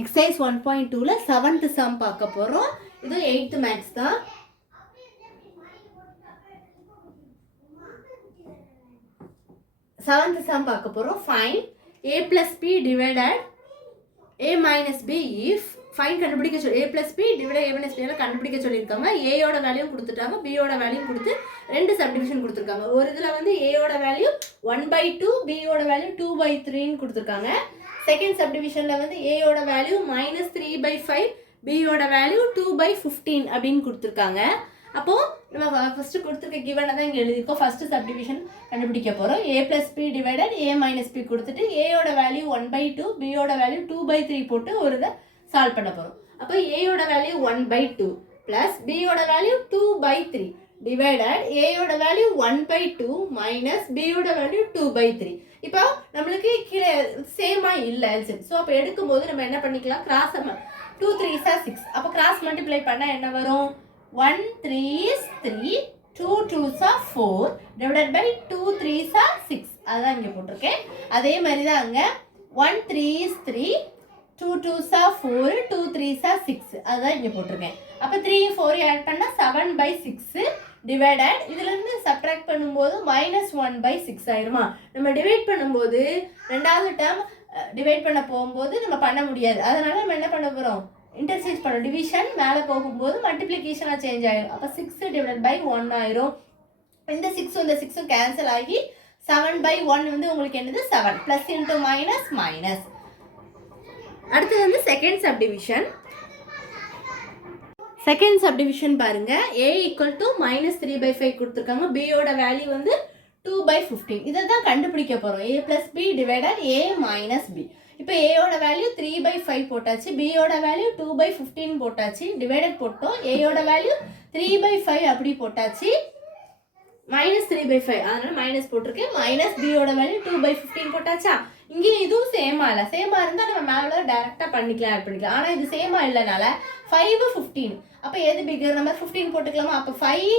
Exercise 1.2ல 7th some பார்க்க போகிறோம். இது 8th மேத்ஸ் தான். செவன்த் சம் பார்க்க போகிறோம். Fine a plus b divided a minus b if fine கண்டுபிடிக்க சொல்லி a plus b divided a minus b எல்லாம் கண்டுபிடிக்க சொல்லியிருக்காங்க. ஏயோட வேல்யூ கொடுத்துட்டாங்க, பியோட வேல்யூ கொடுத்து ரெண்டு சப்டிவிஷன் கொடுத்துருக்காங்க. ஒரு இதில் வந்து ஏயோட வேல்யூ 1/2, பியோட வேல்யூ 2/3ன்னு கொடுத்துருக்காங்க. செகண்ட் சப்டிவிஷனில் வந்து ஏயோட வேல்யூ -3/5, பியோட வேல்யூ 2/15 அப்படின்னு கொடுத்துருக்காங்க. அப்போது நம்ம ஃபஸ்ட்டு கொடுத்துருக்க கிவனை தான் இங்கே எழுதியிருக்கோம். ஃபஸ்ட்டு சப்டிவிஷன் கண்டுபிடிக்க போகிறோம். a plus b divided a minus b கொடுத்துட்டு ஏயோட வேல்யூ 1/2, பியோட வேல்யூ 2/3 போட்டு ஒரு இதை சால்வ் பண்ண போகிறோம். அப்போ ஏயோட வேல்யூ 1/2 ப்ளஸ் பியோட வேல்யூ 2/3 டிவைடட் ஏயோட வேல்யூ 1/2 மைனஸ் பியோட வேல்யூ 2/3. இப்போ நம்மளுக்கு கீழே சேமாக இல்லை எல்சிஎம். ஸோ அப்போ எடுக்கும்போது நம்ம என்ன பண்ணிக்கலாம், கிராஸ் 2 3s are 6. அப்போ கிராஸ் மல்டிப்ளை பண்ணால் என்ன வரும், 1 3 is 3, 2 2s are 4 divided by 2 3s are 6. அதுதான் இங்கே போட்டிருக்கேன். அதே மாதிரி தான் அங்கே 1 3 is 3, 2 2s are 4, 2 3s are 6. அதுதான் இங்கே போட்டிருக்கேன். அப்போ 3 4 ஆட் பண்ணால் 7/6 டிவைடட் இதுலேருந்து சப்ட்ராக்ட் பண்ணும்போது -1/6 ஆயிருமா. நம்ம டிவைட் பண்ணும்போது ரெண்டாவது டேர்ம் டிவைட் பண்ண போகும்போது நம்ம பண்ண முடியாது. அதனால நம்ம என்ன பண்ண போகிறோம், இன்டர்சேஞ்ச் பண்ணோம். டிவிஷன் மேலே போகும்போது மல்டிப்ளிகேஷனாக சேஞ்ச் ஆகிடும். அப்போ 6 டிவைட் பை 1 ஆயிரும். இந்த 6 இந்த 6 கேன்சல் ஆகி 7/1 வந்து உங்களுக்கு என்னது 7 ப்ளஸ் இன்ட்டு மைனஸ் மைனஸ். அடுத்தது வந்து செகண்ட் சப்டிவிஷன். செகண்ட் சப்டிவிஷன் பாருங்க, a ஈக்குவல் டு -3/5 கொடுத்துருக்காங்க. பியோட வேல்யூ வந்து 2/15. இதை தான் கண்டுபிடிக்க போகிறோம். a plus b divided a minus b. இப்போ ஏயோட வேல்யூ 3/5 போட்டாச்சு, பியோட வேல்யூ 2/15 போட்டாச்சு, டிவைடட் போட்டோம். ஏயோட வேல்யூ 3/5 அப்படி போட்டாச்சு, -3/5 அதனால மைனஸ் போட்டிருக்கேன். மைனஸ் பியோட வேல்யூ 2/15 போட்டாச்சா. இங்கே இதுவும் சேமா இல்லை. சேமா இருந்தால் நம்ம மேலே டைரெக்டாக பண்ணிக்கலாம், ஆட் பண்ணிக்கலாம். ஆனால் இது சேமா இல்லைனால 5 15. அப்போ எது பிகர் நம்பர் 15 போட்டுக்கலாமா. அப்போ 5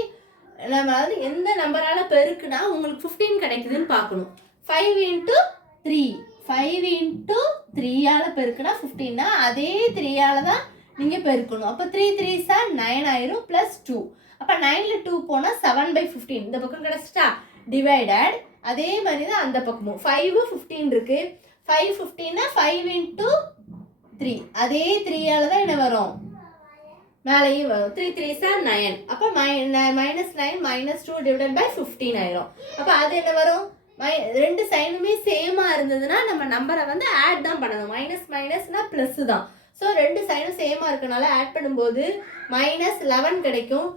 நம்ம அதாவது எந்த நம்பரால் பெருக்குனா உங்களுக்கு 15 கிடைக்குதுன்னு பார்க்கணும். 5 × 3 5 × 3ஆல் பெருக்குனா 15னா அதே 3ஆல் தான் நீங்கள் பெருக்கணும். அப்போ 3 3s are 9 ஆயிரும் ப்ளஸ் 2. அப்போ 9ல் 2 போனால் 7/15 இந்த பக்கம் கிடச்சிட்டா. டிவைடட் அதே மாதிரி தான் அந்த பக்கமும் 5 15 இருக்குது. 5 15னா 5 × 3 அதே 3ஆல் தான் என்ன வரும், மேலேயும் வரும். 3 3s are 9. அப்போ -9 -2 டிவைடட் பை 15 ஆயிரும். அப்போ அது என்ன வரும், ரெண்டு சைனுமே சேமாக இருந்ததுன்னா நம்ம நம்பரை வந்து ஆட் தான் பண்ணணும். மைனஸ் மைனஸ்னா ப்ளஸ் தான். ஸோ ரெண்டு சைனும் சேமாக இருக்கனால ஆட் பண்ணும்போது -11 கிடைக்கும்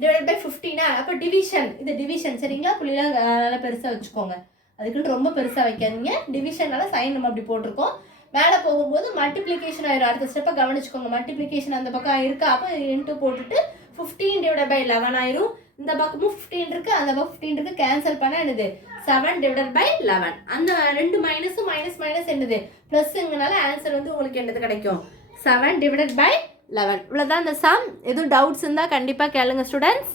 டிவைட் பை 15. அப்போ டிவிஷன், இது டிவிஷன் சரிங்களா. புள்ளிலாம் நல்லா பெருசாக வச்சுக்கோங்க, அதுக்குன்னு ரொம்ப பெருசாக வைக்காதீங்க. டிவிஷனால சைன் நம்ம அப்படி போட்டிருக்கோம். மேலே போகும்போது மல்டிப்ளிகேஷன் ஆயிரும். அடுத்த ஸ்டெப்பை கவனிச்சுக்கோங்க. மல்டிப்ளிகேஷன் அந்த பக்கம் இருக்கா, அப்போ இன்ட்டு போட்டுட்டு 15 டிவைட் பை 11 ஆயிரும். இந்த பக்கமும் 15 இருக்குது, அந்த பக்கம் 15 இருக்குது, கேன்சல் பண்ணால் என்னது 7 டிவைட் பை 11. அந்த ரெண்டு மைனஸும் மைனஸ் மைனஸ் என்னது ப்ளஸ்ஸுங்கனால ஆன்சர் வந்து உங்களுக்கு என்னது கிடைக்கும் 7 டிவைட் பை 11. இவ்வளோதான் இந்த சம். எதுவும் டவுட்ஸ் இருந்தால் கண்டிப்பாக கேளுங்க ஸ்டூடெண்ட்ஸ்.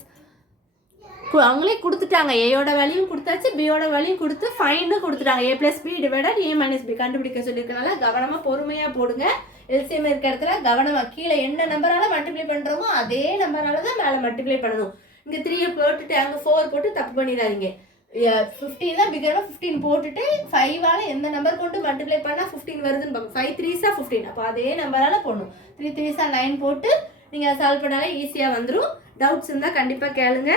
அவங்களே கொடுத்துட்டாங்க, ஏயோட வேல்யூவும் கொடுத்தாச்சு, பியோட வேல்யூவும் கொடுத்து ஃபைனும் கொடுத்துட்டாங்க. a plus b divided a minus b கண்டுபிடிக்க சொல்லியிருக்கனால கவனமாக பொறுமையாக போடுங்க. எல்சிஎம் இருக்கிற இடத்துல கவனமாக கீழே என்ன நம்பரால் மல்டிப்ளை பண்ணுறோமோ அதே நம்பரால் தான் மேலே மல்டிப்ளை பண்ணணும். இங்கே 3 போட்டுட்டு அங்கே 4 போட்டு தப்பு பண்ணிடாதீங்க. 15 தான் பிகராக 15 போட்டுட்டு 5ஆல் எந்த நம்பர் கொண்டு மல்டிப்ளை பண்ணால் 15 வருதுன்னு பார்க்கணும். 5 3s are 15. அப்போ அதே நம்பரால் போடணும். 3 3s are 9 போட்டு நீங்கள் சால்வ் பண்ணாலே ஈஸியாக வந்துடும். டவுட்ஸ் இருந்தால் கண்டிப்பாக கேளுங்க.